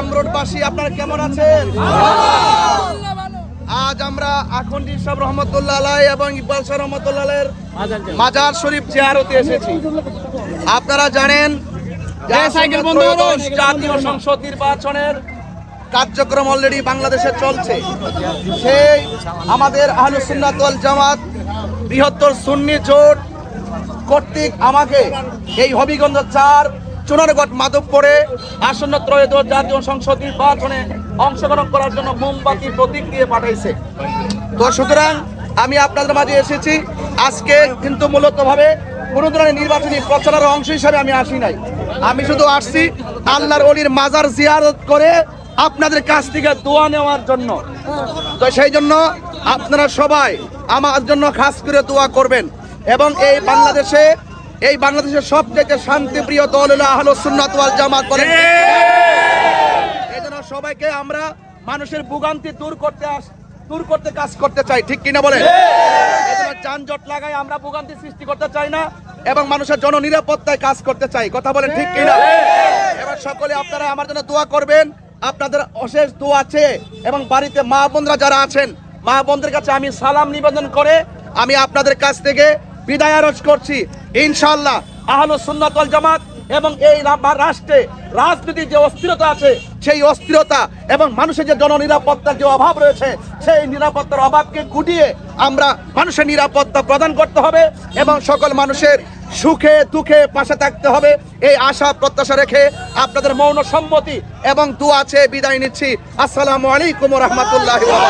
আমরোডবাসী, আপনারা কেমন আছেন? আজ আমরা আখন্দি সাহেব রহমতুল্লাহ আলাইহি এবং ইকবাল শাহ রহমতুল্লাহ আলাইহির মাজার শরীফ জিয়ারতে এসেছি। আপনারা জানেন জাতীয় সংসদ নির্বাচনের কার্যক্রম অলরেডি বাংলাদেশে চলছে। সেই আমাদের আহলুস সুন্নাত ওয়াল জামাত বৃহত্তর সুন্নি জোট কর্তৃক আমাকে এই হবিগঞ্জ ৪ চুনারগড় মাধবপুরে আসন্ন ত্রয়োদশ জাতীয় সংসদ নির্বাচনে অংশগ্রহণ করার জন্য মোমবাতি প্রতীক দিয়ে পাঠাইছে। তো সুতরাং আমি আপনাদের মাঝে এসেছি। আজকে কিন্তু মূলতভাবে কোনো ধরনের নির্বাচনী প্রচারের অংশ হিসাবে আমি আসি নাই। আমি শুধু আসছি আল্লাহর ওলির মাজার জিয়ারত করে আপনাদের কাছ থেকে দোয়া নেওয়ার জন্য। তো সেই জন্য আপনারা সবাই আমার জন্য খাস করে দোয়া করবেন। এবং এই বাংলাদেশের সবচেয়ে শান্তিপ্রিয় দল হলো আহলুস সুন্নাত ওয়াল জামাত বলেন। এই জন্য সবাইকে আমরা মানুষের ভোগান্তি দূর করতে কাজ করতে চাই, ঠিক কিনা বলেন? এই জন্য যানজট লাগাই আমরা ভোগান্তি সৃষ্টি করতে চাই না এবং মানুষের জননিরাপত্তায় কাজ করতে চাই, কথা বলেন ঠিক কিনা? এবার সকলে আপনারা আমার জন্য দোয়া করবেন। আপনাদের অশেষ দোয়া আছে এবং বাড়িতে মা বোনরা যারা আছেন, মা বোনদের কাছে আমি সালাম নিবেদন করে আমি আপনাদের কাছ থেকে বিদায় আরজ করছি। ইনশাআল্লাহ আহলুস সুন্নাত ওয়াল জামাত এবং এই রাষ্ট্রে রাজনীতির যে অস্থিরতা আছে, সেই অস্থিরতা এবং মানুষের যে জননিরাপত্তার যে অভাব রয়েছে, সেই নিরাপত্তার অভাবকে গুটিয়ে আমরা মানুষের নিরাপত্তা প্রদান করতে হবে এবং সকল মানুষের সুখে দুঃখে পাশে থাকতে হবে। এই আশা প্রত্যাশা রেখে আপনাদের মৌন সম্মতি এবং দোয়া আছে বিদায় নিচ্ছি। আসসালামু আলাইকুম ওয়া রাহমাতুল্লাহি ওয়া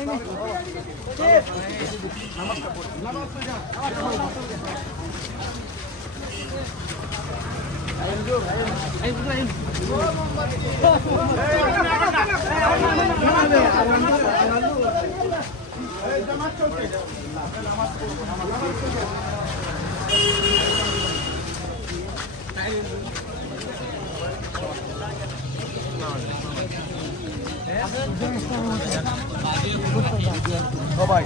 বারাকাতুহু। সবাই